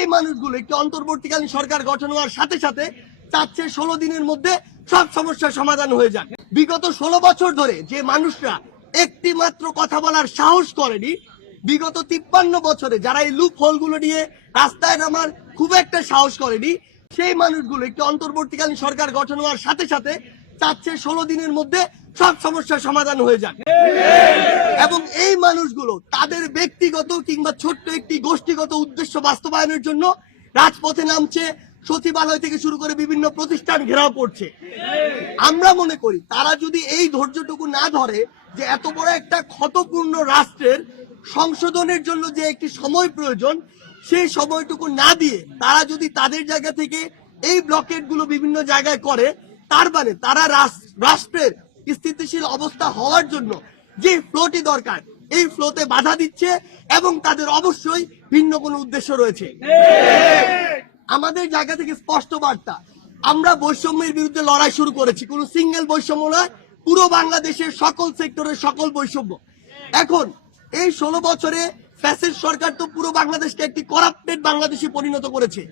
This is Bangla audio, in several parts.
সেই মানুষগুলো একটি অন্তর্বর্তীকালীন সরকার গঠন হওয়ার সাথে সাথে চাচ্ছে ষোলো দিনের মধ্যে সব সমস্যার সমাধান হয়ে যাক। বিগত ষোলো বছর ধরে যে মানুষরা একটি মাত্র কথা বলার সাহস করেনি, বিগত তিপ্পান্ন বছরে যারা এই লুপ হোলগুলো নিয়ে রাস্তায় নামার খুব একটা সাহস করেনি, সেই মানুষগুলো একটি অন্তর্বর্তীকালীন সরকার গঠন হওয়ার সাথে সাথে চাচ্ছে ষোলো দিনের মধ্যে সব সমস্যার সমাধান হয়ে যাক। এবং এই মানুষগুলো তাদের ব্যক্তিগত কিংবা ছোট্ট একটি গোষ্ঠীগত উদ্দেশ্য বাস্তবায়নের জন্য রাজপথে নামছে, সচিবালয় থেকে শুরু করে বিভিন্ন প্রতিষ্ঠান ঘেরাও করছে। আমরা মনে করি তারা যদি এই ধৈর্যটুকু না ধরে যে এত বড় একটা ক্ষতপূর্ণ রাষ্ট্রের সংশোধনের জন্য যে একটি সময় প্রয়োজন, সেই সময়টুকু না দিয়ে তারা যদি তাদের জায়গা থেকে এই ব্লকেটগুলো বিভিন্ন জায়গায় করে, তার মানে তারা রাষ্ট্রের স্থিতিশীল অবস্থা হওয়ার জন্য যে ফ্লোটি দরকার, এই ফ্লোতে বাধা দিচ্ছে এবং তাদের অবশ্যই ভিন্ন কোনো উদ্দেশ্য রয়েছে। আমাদের জায়গা থেকে স্পষ্ট বার্তা, আমরা বৈষম্যের বিরুদ্ধে লড়াই শুরু করেছি। কোনো সিঙ্গেল বৈষম্য নয়, পুরো বাংলাদেশের সকল সেক্টরের সকল বৈষম্য। এখন, এই ষোলো বছরে ফ্যাসিস্ট সরকার তো পুরো বাংলাদেশকে একটি করাপ্টেড বাংলাদেশে পরিণত করেছে।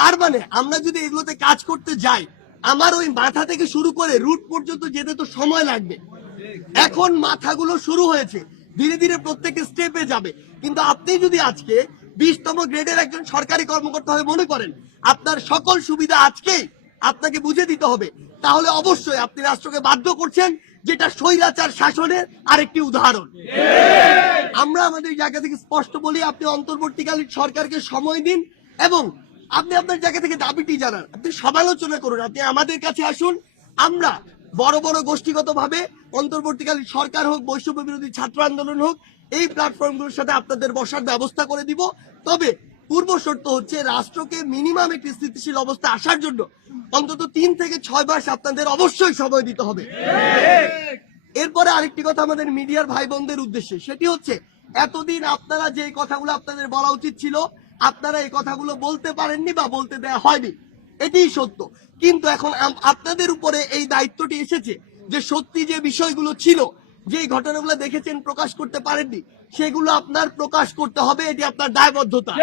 তার মানে আমরা যদি এগুলোতে কাজ করতে যাই, আমার ওই মাথা থেকে শুরু করে রুট পর্যন্ত যেতে তো সময় লাগবে। এখন মাথাগুলো শুরু হয়েছে। ধীরে ধীরে প্রত্যেকে স্টেপে যাবে। কিন্তু আপনি যদি আজকে বিশতম গ্রেডের একজন সরকারি কর্মকর্তা হয়ে মনে করেন, আপনার সকল সুবিধা আজকেই আপনাকে বুঝে দিতে হবে, তাহলে অবশ্যই আপনি রাষ্ট্রকে বাধ্য করছেন, যেটা স্বৈরাচার শাসনের আরেকটি উদাহরণ। আমরা আমাদের জায়গা থেকে স্পষ্ট বলি, আপনি অন্তর্বর্তীকালীন সরকারকে সময় দিন এবং আপনি আপনার জায়গা থেকে দাবিটি জানান। আপনি সমালোচনা করুন, আপনি আমাদের কাছে আসুন, আমরা বড় বড় গোষ্ঠীগত ভাবে অন্তর্বর্তীকালীন সরকার হোক, বৈষম্য বিরোধী ছাত্র আন্দোলন হোক, এই প্ল্যাটফর্মগুলোর সাথে আপনাদের বসার ব্যবস্থা করে দিব। তবে পূর্ব শর্ত হচ্ছে রাষ্ট্রকে মিনিমাম একটি স্থিতিশীল অবস্থা আসার জন্য অন্তত তিন থেকে ছয় মাস আপনাদের অবশ্যই সময় দিতে হবে। এরপরে আরেকটি কথা আমাদের মিডিয়ার ভাই বোনদের উদ্দেশ্যে, সেটি হচ্ছে এতদিন আপনারা যে কথাগুলো আপনাদের বলা উচিত ছিল, আপনারা এই কথাগুলো বলতে পারেননি বা বলতে দেয়া হয়নি। এটিই সত্য। কিন্তু এখন আপনাদের উপরে এই দায়িত্বটি এসেছে যে সত্যি যে বিষয়গুলো ছিল যে ঘটনাগুলো দেখেছেন, প্রকাশ করতে পারেননি, সেগুলো আপনার প্রকাশ করতে হবে, এটি আপনার দায়বদ্ধতা।